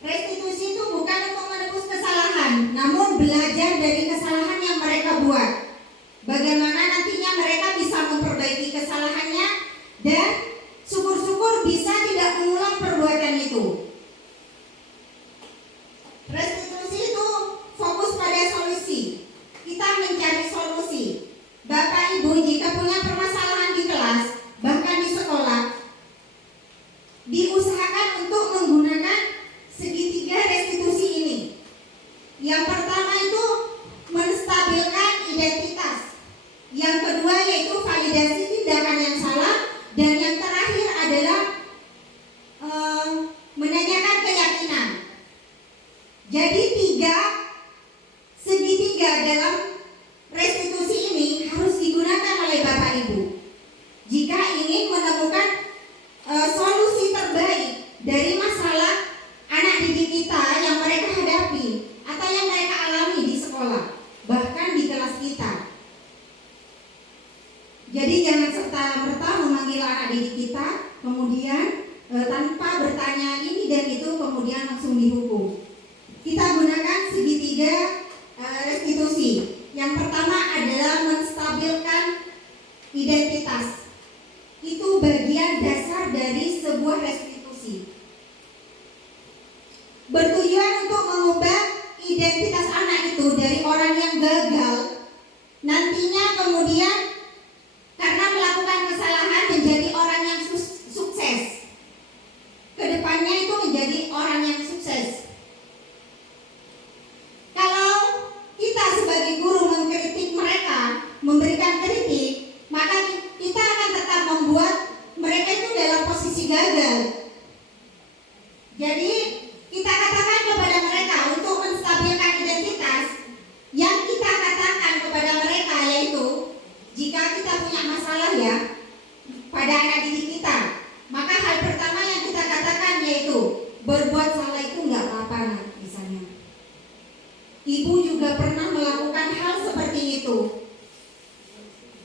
Restitusi itu bukan untuk menebus kesalahan, namun belajar dari kesalahan yang mereka buat. Bagaimana nantinya mereka bisa memperbaiki kesalahannya dan syukur-syukur bisa tidak mengulang perbuatan itu. Restitusi itu fokus pada solusi. Kita mencari solusi. Bapak Ibu jika punya permasalahan di kelas, bahkan di sekolah, diusahakan untuk menggunakan segitiga restitusi ini. Yang pertama itu menstabilkan identitas. Yang kedua yaitu validasi tindakan yang salah. Dan yang terakhir adalah menanyakan keyakinan. Jadi 3 segitiga dalam restitusi ini harus digunakan oleh Bapak Ibu jika ingin menemukan solusi terbaik dari masalah anak didik kita yang mereka hadapi atau yang mereka alami di sekolah, bahkan di kelas kita. Jadi jangan serta-merta memanggil anak didik kita, kemudian tanpa bertanya ini dan itu, kemudian langsung dihukum. Kita gunakan segitiga restitusi. Yang pertama adalah menstabilkan identitas. Itu bagian dasar dari sebuah restitusi. Bertujuan untuk mengubah identitas anak itu dari orang yang gagal, nantinya kemudian karena melakukan kesalahan menjadi orang yang sukses. Kedepannya itu menjadi orang yang sukses. Kalau kita sebagai guru mengkritik mereka, memberikan kritik, maka kita akan tetap membuat mereka itu dalam posisi gagal. Jadi kita katakan kepada mereka untuk menstabilkan identitas. Yang kita katakan kepada mereka yaitu, jika kita punya masalah ya pada anak didik kita, maka hal pertama yang kita katakan yaitu berbuat salah itu nggak apa-apa, nah, misalnya. Ibu juga pernah melakukan hal seperti itu.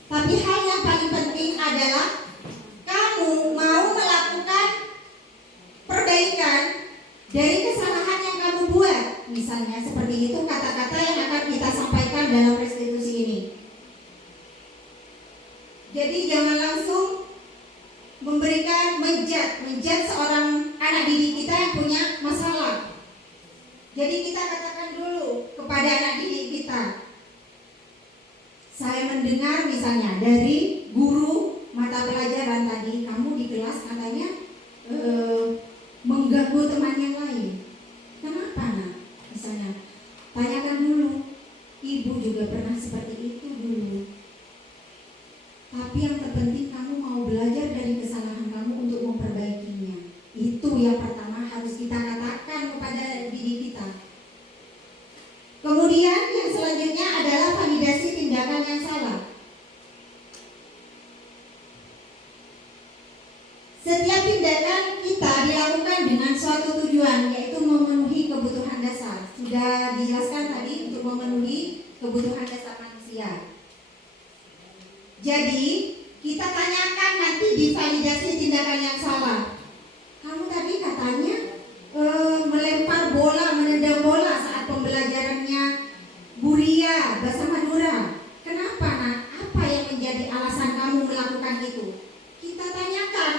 Tapi hal yang paling penting adalah kamu mau melakukan perbaikan dari kesalahan yang kamu buat. Misalnya seperti itu kata-kata yang akan kita sampaikan dalam restitusi ini. Jadi jangan langsung memberikan menjat seorang anak didik kita yang punya masalah. Jadi kita katakan dulu kepada anak didik kita, saya mendengar misalnya dari guru mata pelajaran tadi, kamu di kelas katanya mengganggu teman yang lain. Kenapa nak? Misalnya, tanyakan dulu. Ibu juga pernah seperti itu dulu. Tapi yang terpenting kamu mau belajar dari kesalahan kamu untuk memperbaikinya. Itu yang pertama harus kita katakan kepada diri kita. Kemudian yang selanjutnya adalah validasi tindakan yang salah. Setiap tindakan kita dilakukan dengan suatu tujuan, yaitu memenuhi kebutuhan dasar. Sudah dijelaskan tadi untuk memenuhi kebutuhan dasar manusia. Jadi kita tanyakan nanti di validasi tindakan yang salah. Kamu tadi katanya melempar bola, menendang bola saat pembelajarannya Buria bahasa Madura. Kenapa nak? Apa yang menjadi alasan kamu melakukan itu? Kita tanyakan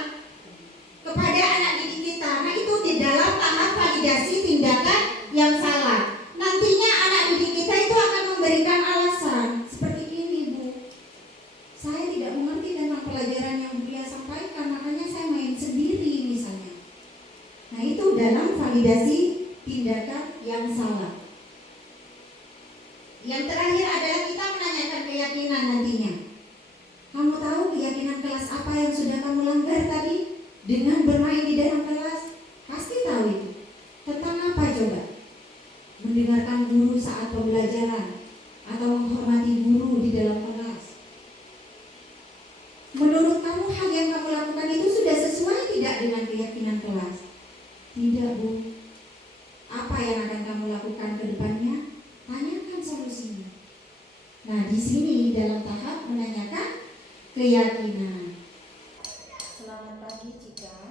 kepada anak didik kita. Nah itu di dalam tahap validasi tindakan yang salah. Nantinya anak didik kita itu akan memberikan alasan seperti ini, Bu. Saya tidak mengerti tentang pelajaran yang Buria sampaikan, makanya saya main sendiri misalnya. Nah itu dalam validasi tindakan yang salah. Yang terakhir adalah kita menanyakan keyakinan nantinya. Kamu tahu keyakinan kelas apa yang sudah kamu langgar tadi? Dengan bermain di dalam kelas, pasti tahu itu. Tentang apa coba? Mendengarkan guru saat pembelajaran atau menghormati guru di dalam kelas. Menurut kamu hal yang kamu lakukan itu sudah sesuai tidak dengan keyakinan kelas? Tidak, Bu. Apa yang akan kamu lakukan ke depannya? Tanyakan solusinya. Nah, di sini dalam tahap menanyakan keyakinan. Selamat pagi, Cika.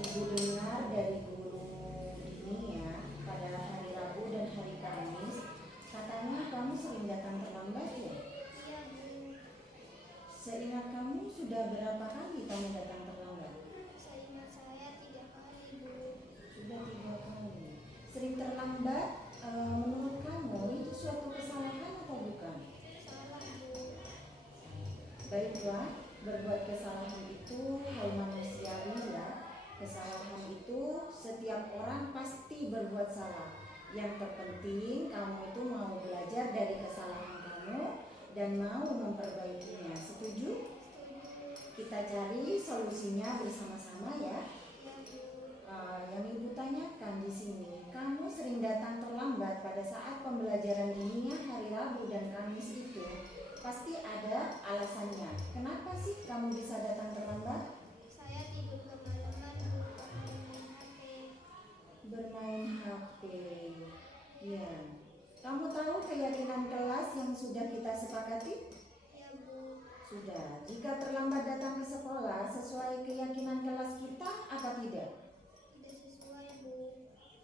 Ibu dengar dari guru ini ya, pada hari Rabu dan hari Kamis, katanya kamu sering datang terlambat ya? Seingat kamu sudah berapa kali kamu datang terlambat? Seingat saya 3 kali, Bu. Sudah 3 kali. Sering terlambat, menurut kamu itu suatu kesalahan atau bukan? Salah, Bu. Baiklah, berbuat kesalahan itu hal manusiawi ya. Kesalahan itu setiap orang pasti berbuat salah. Yang terpenting kamu itu mau belajar dari kesalahan kamu dan mau memperbaikinya. Setuju? Kita cari solusinya bersama-sama ya. Yang Ibu tanyakan di sini, kamu sering datang terlambat pada saat pembelajaran ini ya, hari Rabu dan Kamis itu pasti ada alasannya. Kenapa sih kamu bisa datang terlambat? Saya tidur kemalaman, Bu. Oke. Ya. Kamu tahu keyakinan kelas yang sudah kita sepakati? Ya, Bu. Sudah. Jika terlambat datang ke sekolah sesuai keyakinan kelas kita apa tidak? Tidak sesuai, Bu.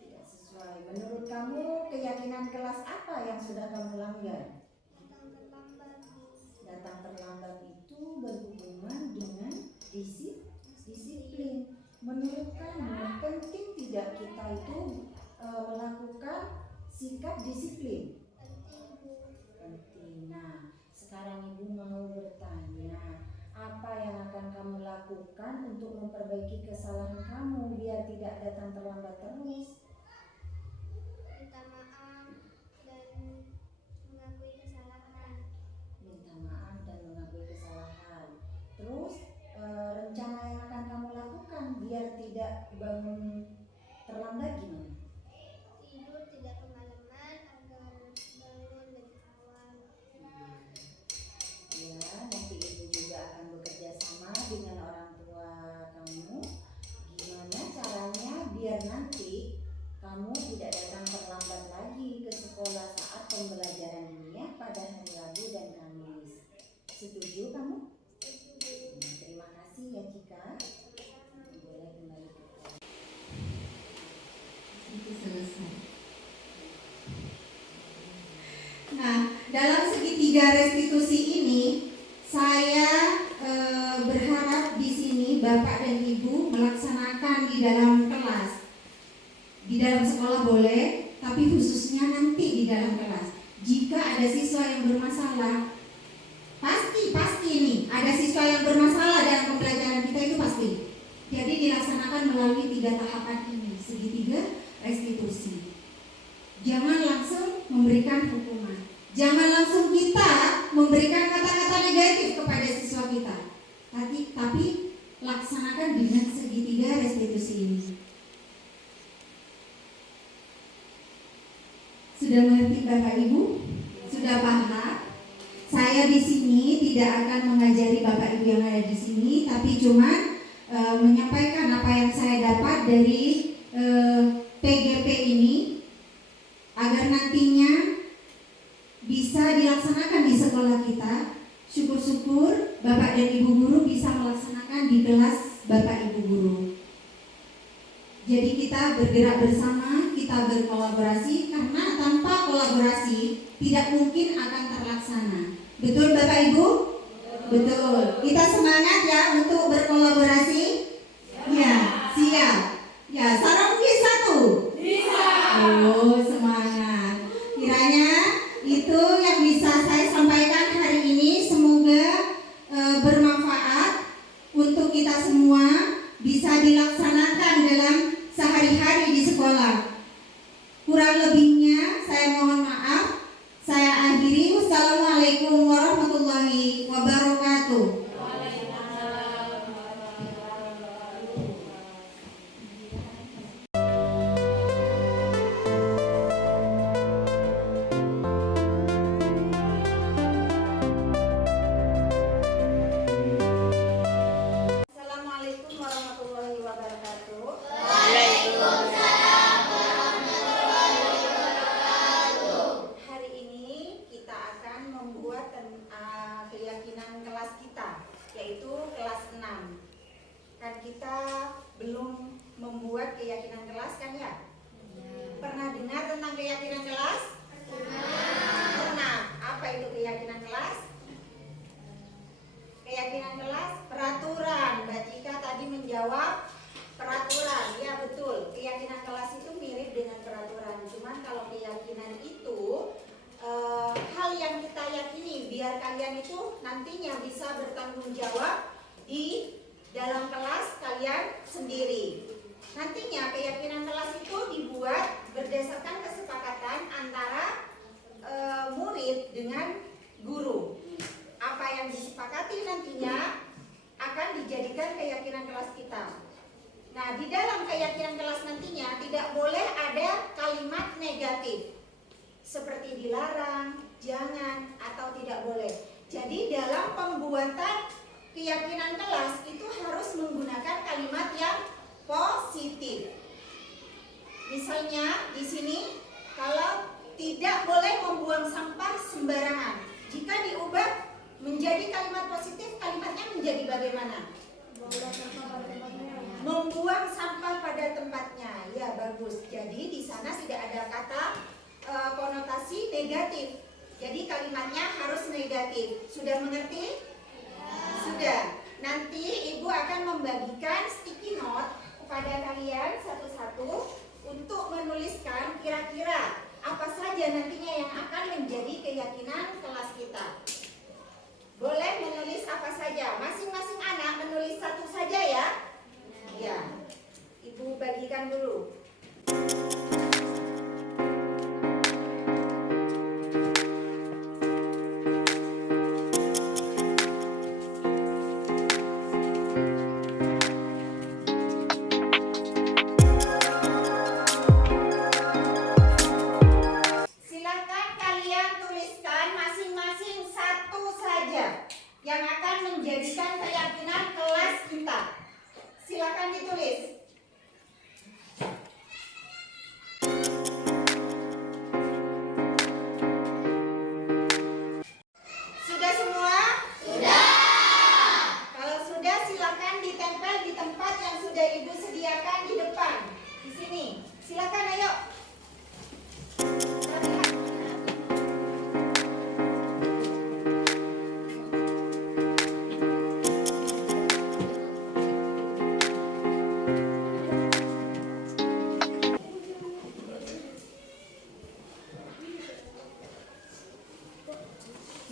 Tidak sesuai. Menurut kamu keyakinan kelas apa yang sudah kamu langgar? Datang terlambat, Bu. Datang terlambat itu berhubungan dengan disiplin. Menurut kamu penting tidak kita itu melakukan sikap disiplin? Penting, Bu. Penting. Nah, sekarang Ibu mau bertanya, apa yang akan kamu lakukan untuk memperbaiki kesalahan kamu biar tidak datang terlambat terus? Minta maaf dan mengakui kesalahan. Minta maaf dan mengakui kesalahan. Terus rencana yang akan kamu lakukan biar tidak bangun terlambat gimana? Tidur tidak kemalaman agar bangun lebih awal. Ya, nanti Ibu juga akan bekerja sama dengan orang tua kamu. Gimana caranya biar nanti kamu tidak datang terlambat lagi ke sekolah saat pembelajaran dunia pada hari Rabu dan Kamis. Setuju kamu? Terima kasih ya Cika. Boleh kembali ke kelas. Itu selesai. Nah, dalam segitiga restitusi ini saya berharap di sini Bapak dan Ibu melaksanakan di dalam kelas. Di dalam sekolah boleh, tapi khususnya nanti di dalam kelas. Jika ada siswa yang bermasalah, pasti nih ada siswa yang bermasalah dalam pembelajaran kita itu pasti. Jadi dilaksanakan melalui 3 tahapan ini, segitiga restitusi. Jangan langsung memberikan hukuman. Jangan langsung kita memberikan kata-kata negatif kepada siswa kita. Tapi laksanakan dengan segitiga restitusi ini. Sudah mengerti Bapak Ibu? Sudah paham? Saya di sini tidak akan mengajari Bapak Ibu yang ada di sini, tapi cuma menyampaikan apa yang saya dapat dari PGP ini agar nantinya bisa dilaksanakan di sekolah kita. Syukur-syukur Bapak dan Ibu guru bisa melaksanakan di kelas Bapak Ibu guru. Jadi kita bergerak bersama, kita berkolaborasi, karena tanpa kolaborasi tidak mungkin akan terlaksana. Betul Bapak Ibu? Betul. Kita semangat ya untuk berkolaborasi. Ya, siap. Ya, sarung ki 1. Bisa. Oh, semangat. Kiranya itu yang bisa saya sampaikan hari ini, semoga bermanfaat untuk kita semua, bisa dilaksanakan dalam sehari-hari di sekolah. Kurang lebihnya saya mohon maaf. Saya akhiri. Wassalamualaikum warahmatullahi wabarakatuh. Assalamualaikum warahmatullahi wabarakatuh. Hari ini kita akan membuat keyakinan kelas kita, yaitu kelas 6. Kan kita belum membuat keyakinan kelas kan ya? Pernah dengar tentang keyakinan kelas? Pernah. Apa itu keyakinan kelas? Keyakinan kelas, peraturan. Mbak Cika tadi menjawab peraturan. Ya betul, keyakinan kelas itu mirip dengan peraturan. Cuman kalau keyakinan itu hal yang kita yakini biar kalian itu nantinya bisa bertanggung jawab di dalam kelas kalian sendiri. Nantinya keyakinan kelas itu dibuat berdasarkan kesepakatan antara murid dengan guru. Apa yang disepakati nantinya akan dijadikan keyakinan kelas kita. Nah, di dalam keyakinan kelas nantinya tidak boleh ada kalimat negatif seperti dilarang, jangan, atau tidak boleh. Jadi dalam pembuatan keyakinan kelas itu harus menggunakan kalimat yang positif. Misalnya Misalnya di sini kalau tidak boleh membuang sampah sembarangan. Jika diubah menjadi kalimat positif, kalimatnya menjadi bagaimana? Membuang sampah pada tempatnya. Ya, bagus. Jadi di sana tidak ada kata konotasi negatif. Jadi kalimatnya harus negatif. Sudah mengerti? Sudah. Nanti Ibu akan membagikan sticky note kepada kalian satu-satu untuk menuliskan kira-kira apa saja nantinya yang akan menjadi keyakinan kelas kita. Boleh menulis apa saja. Masing-masing anak menulis satu saja ya. Ya. Ibu bagikan dulu. Silakan kalian tuliskan masing-masing satu saja yang akan menjadikan keyakinan kelas kita. Silakan ditulis. Sudah semua? Sudah. Kalau sudah, silakan ditempel di tempat yang sudah Ibu sediakan di depan. Di sini. Silakan, ayo.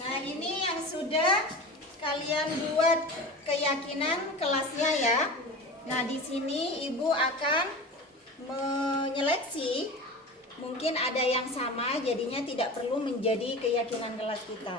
Nah, ini yang sudah kalian buat keyakinan kelasnya ya. Nah, di sini Ibu akan menyeleksi. Mungkin ada yang sama, jadinya tidak perlu menjadi keyakinan kelas kita.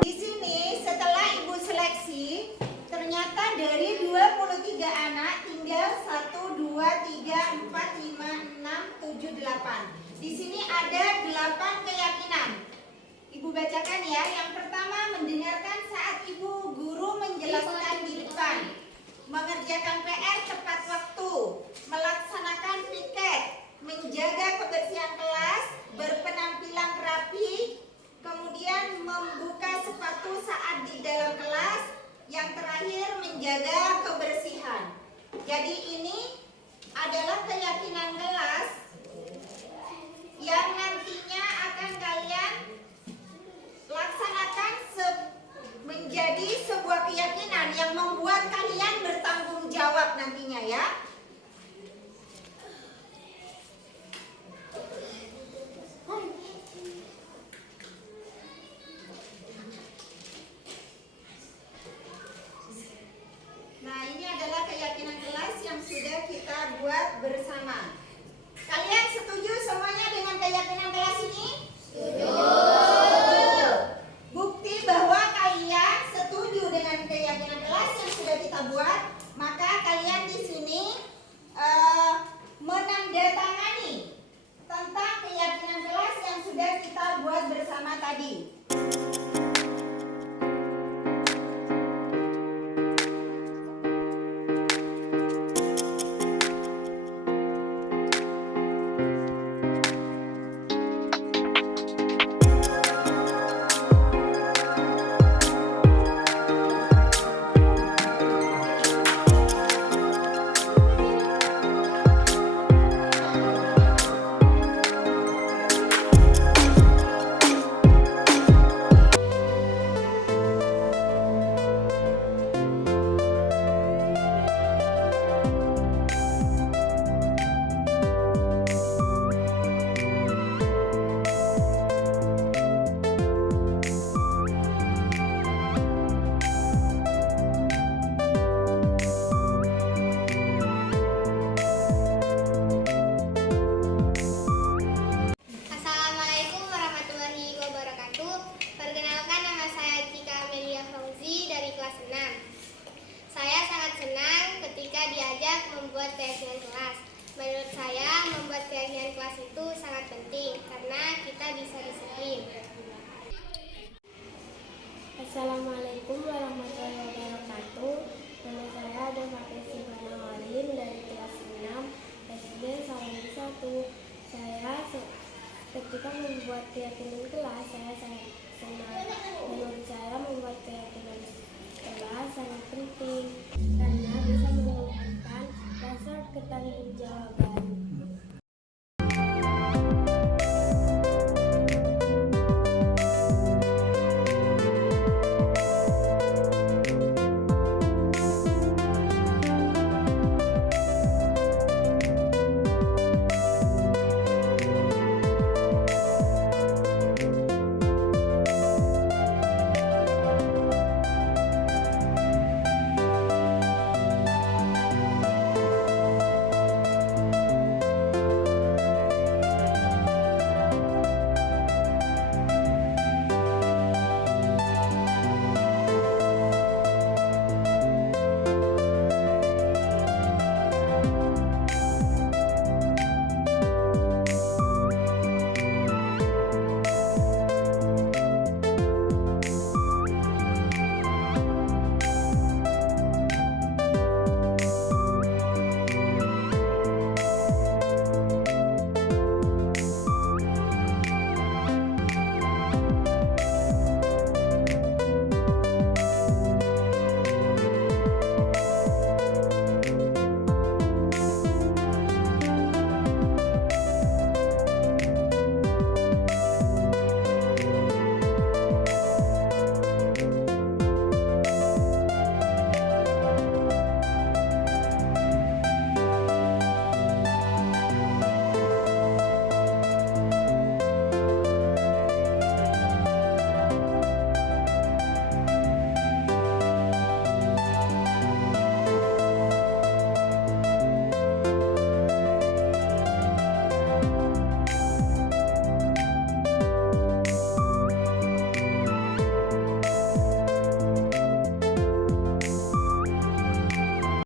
Di sini setelah Ibu seleksi, ternyata dari 23 anak tinggal 1, 2, 3, 4, 5, 6, 7, 8. Di sini ada 8 keyakinan. Ibu bacakan ya. Yang pertama, mendengarkan saat Ibu guru menjelaskan di depan. Mengerjakan PR tepat waktu. Melaksanakan piket. Menjaga kebersihan kelas. Berpenampilan rapi. Kemudian membuka sepatu saat di dalam kelas. Yang terakhir menjaga kebersihan. Jadi ini adalah keyakinan kelas yang nantinya akan kalian laksanakan menjadi sebuah keyakinan yang membuat kalian bertanggung jawab nantinya ya. karena kita bisa disiplin. Assalamualaikum warahmatullahi wabarakatuh. Nama saya ada Fatis Ibana Walin dari kelas 6 SD Sarang 1. Saya ketika membuat keyakinan kelas, saya sangat senang. Menurut saya membuat keyakinan kelas sangat penting karena bisa menumbuhkan rasa ketanggung jawaban.